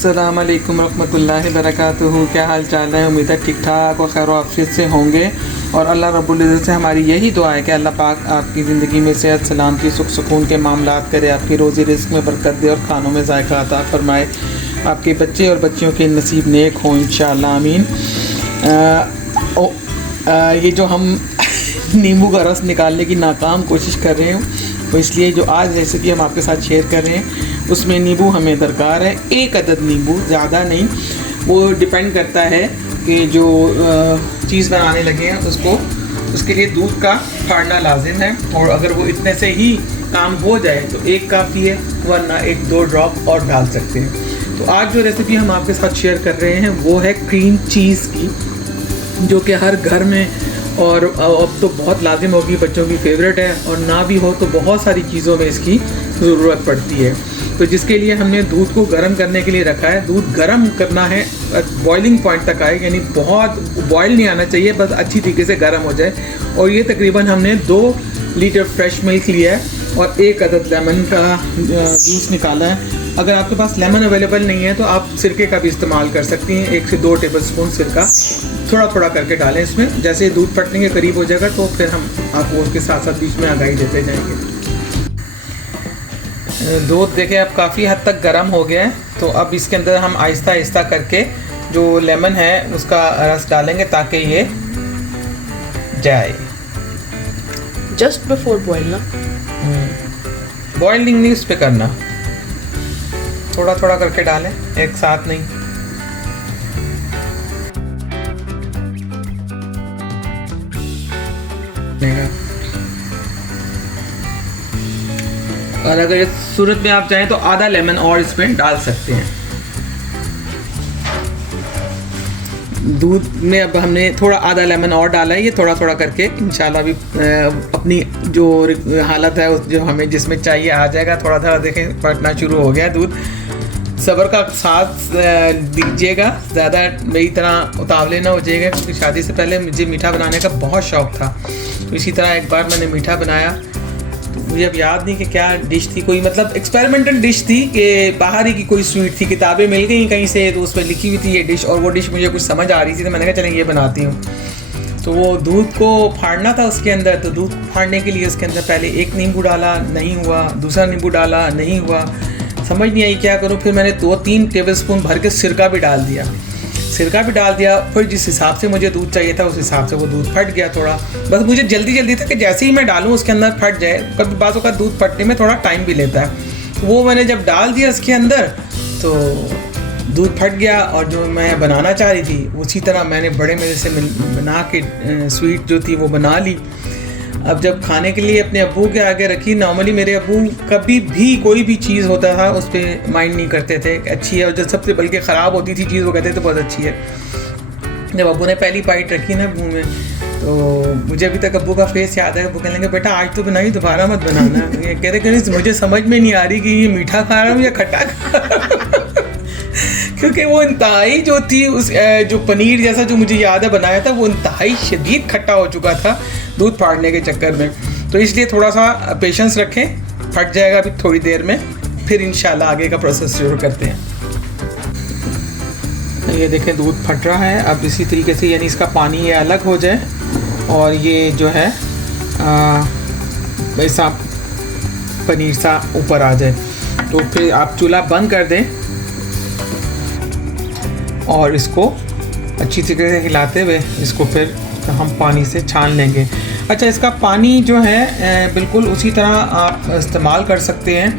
अस्सलाम वालेकुम रहमतुल्लाहि बरकातुहू। क्या हाल चाल है? उम्मीद है ठीक ठाक और खैर आफियत से होंगे। और अल्लाह रब्बुल इज़्ज़त से हमारी यही दुआ है कि अल्लाह पाक आपकी ज़िंदगी में सेहत सलामती सुख सुकून के मामलात करे, आपकी रोज़ी रिज़्क़ में बरकत दे और खानों में जायका अता फरमाए, आपके बच्चे और बच्चियों के नसीब नेक हों इंशाअल्लाह आमीन। ये जो हम नींबू का रस निकालने की नाकाम कोशिश कर रहे हैं, तो इसलिए जो आज रेसिपी हम आपके साथ शेयर कर रहे हैं उसमें नींबू हमें दरकार है, 1 अदद नींबू, ज़्यादा नहीं। वो डिपेंड करता है कि जो चीज़ बनाने लगे हैं उसके लिए दूध का फाड़ना लाजिम है, और अगर वो इतने से ही काम हो जाए तो 1 काफ़ी है, वरना 1-2 ड्रॉप और डाल सकते हैं। तो आज जो रेसिपी हम आपके साथ शेयर कर रहे हैं वो है क्रीम चीज़ की, जो कि हर घर में और अब तो बहुत लाजिम होगी, बच्चों की फेवरेट है, और ना भी हो तो बहुत सारी चीज़ों में इसकी ज़रूरत पड़ती है। तो जिसके लिए हमने दूध को गर्म करने के लिए रखा है। दूध गर्म करना है, बॉइलिंग पॉइंट तक आए, यानी बहुत बॉयल नहीं आना चाहिए, बस अच्छी तरीके से गर्म हो जाए। और ये तकरीबन हमने 2 लीटर फ्रेश मिल्क लिया है और 1 अदद लेमन का जूस निकाला है। अगर आपके पास लेमन अवेलेबल नहीं है तो आप सिरके का भी इस्तेमाल कर सकती हैं। 1 से 2 टेबलस्पून सिरका थोड़ा थोड़ा करके डालें इसमें। जैसे दूध फटने के करीब हो जाएगा तो फिर हम आपको उसके साथ साथ बीच में आगाही देते जाएंगे। दूध देखें अब काफ़ी हद तक गर्म हो गया है, तो अब इसके अंदर हम आहिस्ता आहिस्ता करके जो लेमन है उसका रस डालेंगे ताकि ये जाए। जस्ट बिफोर बॉयल ना, बॉइलिंग नहीं उस पर करना, थोड़ा थोड़ा करके डालें, एक साथ नहीं। और अगर इस सूरत में आप चाहें तो आधा लेमन और इसमें डाल सकते हैं। दूध में अब हमने थोड़ा आधा लेमन और डाला है, ये थोड़ा थोड़ा करके इंशाल्लाह भी अपनी जो हालत है जो हमें जिसमें चाहिए आ जाएगा। थोड़ा थोड़ा देखें फटना शुरू हो गया दूध। सब्र का साथ दीजिएगा, ज़्यादा मेरी तरह उतावले ना हो जाइएगा, क्योंकि शादी से पहले मुझे मीठा बनाने का बहुत शौक़ था। तो इसी तरह एक बार मैंने मीठा बनाया, तो मुझे अब याद नहीं कि क्या डिश थी, कोई मतलब एक्सपेरिमेंटल डिश थी कि बाहर ही की कोई स्वीट थी, किताबें मिल गई कहीं से तो उस पर लिखी हुई थी ये डिश, और वो डिश मुझे कुछ समझ आ रही थी, तो मैंने कहा चलें ये बनाती हूँ। तो वो दूध को फाड़ना था उसके अंदर, तो दूध फाड़ने के लिए उसके अंदर पहले 1 नींबू डाला, नहीं हुआ, दूसरा नींबू डाला, नहीं हुआ, समझ नहीं आई क्या करूँ। फिर मैंने 2-3 टेबलस्पून भर के सिरका भी डाल दिया, फिर जिस हिसाब से मुझे दूध चाहिए था उस हिसाब से वो दूध फट गया थोड़ा। बस मुझे जल्दी था कि जैसे ही मैं डालूँ उसके अंदर फट जाए, कभी बातों का दूध फटने में थोड़ा टाइम भी लेता है। वो मैंने जब डाल दिया इसके अंदर तो दूध फट गया, और जो मैं बनाना चाह रही थी उसी तरह मैंने बड़े मज़े से बना के स्वीट जो थी वो बना ली। अब जब खाने के लिए अपने अब्बू के आगे रखी, नॉर्मली मेरे अब्बू कभी भी कोई भी चीज़ होता था उस पर माइंड नहीं करते थे अच्छी है, और जब सबसे बल्कि ख़राब होती थी चीज़ वो कहते थे बहुत अच्छी है। जब अब्बू ने पहली बाइट रखी ना मुँह में, तो मुझे अभी तक अब्बू का फेस याद है। अब्बू कहने लगे बेटा आज तो बनाई, दोबारा मत बनाना। ये कह रहे कि मुझे समझ में नहीं आ रही कि ये मीठा खा रहा हूँ या खट्टा खा रहा हूँ क्योंकि वो इंतहाई जो थी उस जो पनीर जैसा जो मुझे याद है बनाया था वो इंतहाई शदीद खट्टा हो चुका था दूध फाड़ने के चक्कर में। तो इसलिए थोड़ा सा पेशेंस रखें, फट जाएगा अभी थोड़ी देर में, फिर इंशाल्लाह आगे का प्रोसेस शुरू करते हैं। ये देखें दूध फट रहा है। अब इसी तरीके से यानी इसका पानी ये अलग हो जाए और ये जो है ऐसा पनीर सा ऊपर आ जाए, तो फिर आप चूल्हा बंद कर दें और इसको अच्छी तरीके से हिलाते हुए इसको फिर हम पानी से छान लेंगे। अच्छा, इसका पानी जो है बिल्कुल उसी तरह आप इस्तेमाल कर सकते हैं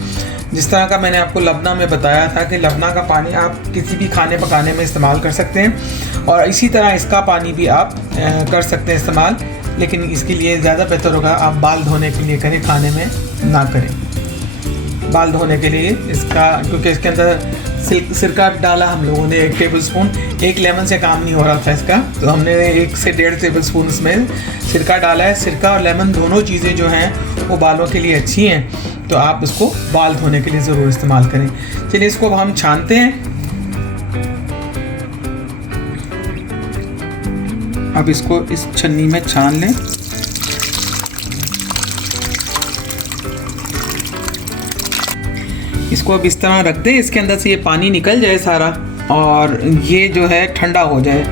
जिस तरह का मैंने आपको लबना में बताया था कि लबना का पानी आप किसी भी खाने पकाने में इस्तेमाल कर सकते हैं, और इसी तरह इसका पानी भी आप कर सकते हैं इस्तेमाल, लेकिन इसके लिए ज़्यादा बेहतर होगा आप बाल धोने के लिए करें, खाने में ना करें। बाल धोने के लिए इसका, क्योंकि इसके अंदर सिरका डाला हम लोगों ने 1 टेबलस्पून, 1 लेमन से काम नहीं हो रहा था इसका, तो हमने 1 से 1.5 टेबलस्पून इसमें सिरका डाला है। सिरका और लेमन दोनों चीज़ें जो हैं वो बालों के लिए अच्छी हैं, तो आप इसको बाल धोने के लिए ज़रूर इस्तेमाल करें। चलिए इसको अब हम छानते हैं। अब इसको इस छन्नी में छान लें। इसको अब इस तरह रख दें, इसके अंदर से ये पानी निकल जाए सारा और ये जो है ठंडा हो जाए।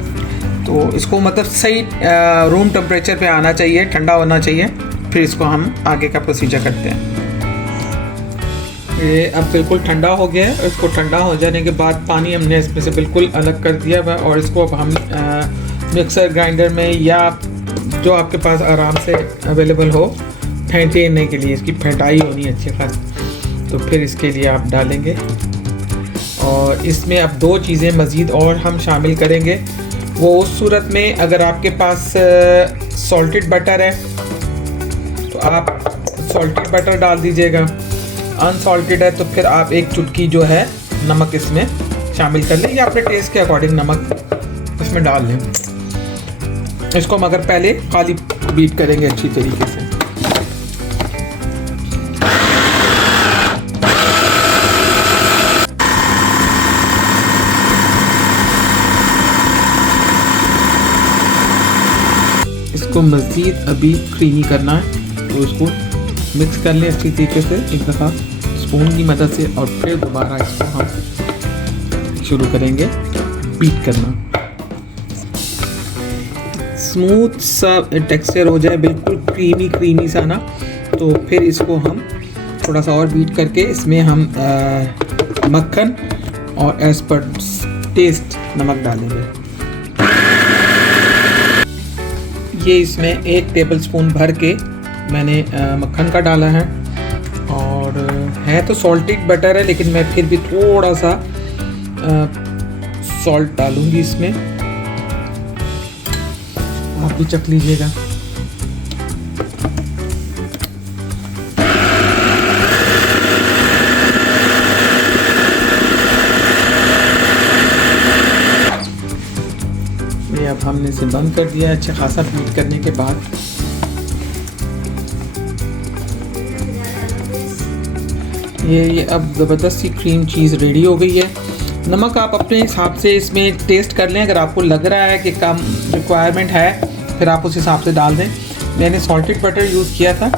तो इसको मतलब सही रूम टेम्परेचर पे आना चाहिए, ठंडा होना चाहिए, फिर इसको हम आगे का प्रोसीजर करते हैं। ये अब बिल्कुल ठंडा हो गया है। इसको ठंडा हो जाने के बाद पानी हमने इसमें से बिल्कुल अलग कर दिया हुआ है और इसको अब हम मिक्सर ग्राइंडर में या जो आपके पास आराम से अवेलेबल हो फेंटने के लिए, इसकी फेंटाई होनी अच्छी खासी, तो फिर इसके लिए आप डालेंगे। और इसमें अब 2 चीज़ें मज़ीद और हम शामिल करेंगे। वो उस सूरत में अगर आपके पास सॉल्टेड बटर है तो आप सॉल्टेड बटर डाल दीजिएगा, अनसॉल्टेड है तो फिर आप 1 चुटकी जो है नमक इसमें शामिल कर लें या अपने टेस्ट के अकॉर्डिंग नमक इसमें डाल लें। इसको मगर पहले खाली बीट करेंगे अच्छी तरीके से। इसको मज़ीद अभी क्रीमी करना है तो इसको मिक्स कर लें अच्छी तरीके से एक दफ़ा स्पून की मदद से और फिर दोबारा इसको हम शुरू करेंगे बीट करना। स्मूथ सा टेक्सचर हो जाए, बिल्कुल क्रीमी सा ना, तो फिर इसको हम थोड़ा सा और बीट करके इसमें हम मक्खन और एज पर टेस्ट नमक डालेंगे। ये इसमें 1 टेबलस्पून भर के मैंने मक्खन का डाला है और है तो सॉल्टेड बटर है लेकिन मैं फिर भी थोड़ा सा सॉल्ट डालूंगी इसमें, आप भी चख लीजिएगा। ये अब हमने इसे बंद कर दिया अच्छा खासा बीट करने के बाद। ये अब ज़बरदस्त सी क्रीम चीज़ रेडी हो गई है। नमक आप अपने हिसाब से इसमें टेस्ट कर लें, अगर आपको लग रहा है कि कम रिक्वायरमेंट है फिर आप उस हिसाब से डाल दें। मैंने सॉल्टेड बटर यूज़ किया था,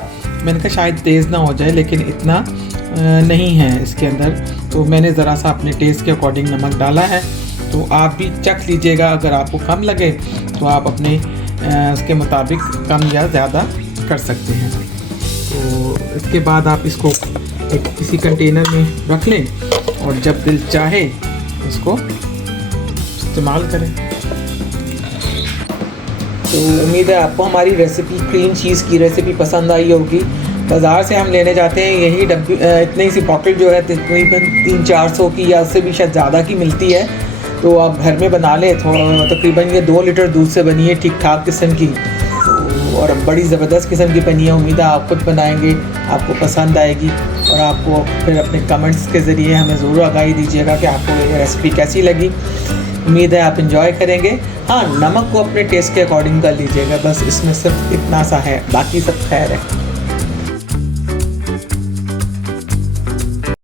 मैंने कहा शायद तेज़ ना हो जाए लेकिन इतना नहीं है इसके अंदर, तो मैंने ज़रा सा अपने टेस्ट के अकॉर्डिंग नमक डाला है। तो आप भी चख लीजिएगा, अगर आपको कम लगे तो आप अपने उसके मुताबिक कम या ज़्यादा कर सकते हैं। तो इसके बाद आप इसको एक किसी कंटेनर में रख लें और जब दिल चाहे इसको इस्तेमाल करें। तो उम्मीद है आपको हमारी रेसिपी क्रीम चीज़ की रेसिपी पसंद आई होगी। बाज़ार से हम लेने जाते हैं यही डब्बी इतनी सी पॉकेट जो है तकरीबन 300-400 की या उससे भी शायद ज़्यादा की मिलती है, तो आप घर में बना लें। तकरीबन ये 2 लीटर दूध से बनी है, ठीक ठाक किस्म की, तो और बड़ी ज़बरदस्त किस्म की बनी है। उम्मीद है आप खुद बनाएंगे आपको पसंद आएगी और आपको फिर अपने कमेंट्स के ज़रिए हमें ज़रूर आगाही दीजिएगा कि आपको ये रेसिपी कैसी लगी। उम्मीद है आप इंजॉय करेंगे। हाँ, नमक को अपने टेस्ट के अकॉर्डिंग कर लीजिएगा, बस इसमें सिर्फ इतना सा है, बाकी सब खैर है।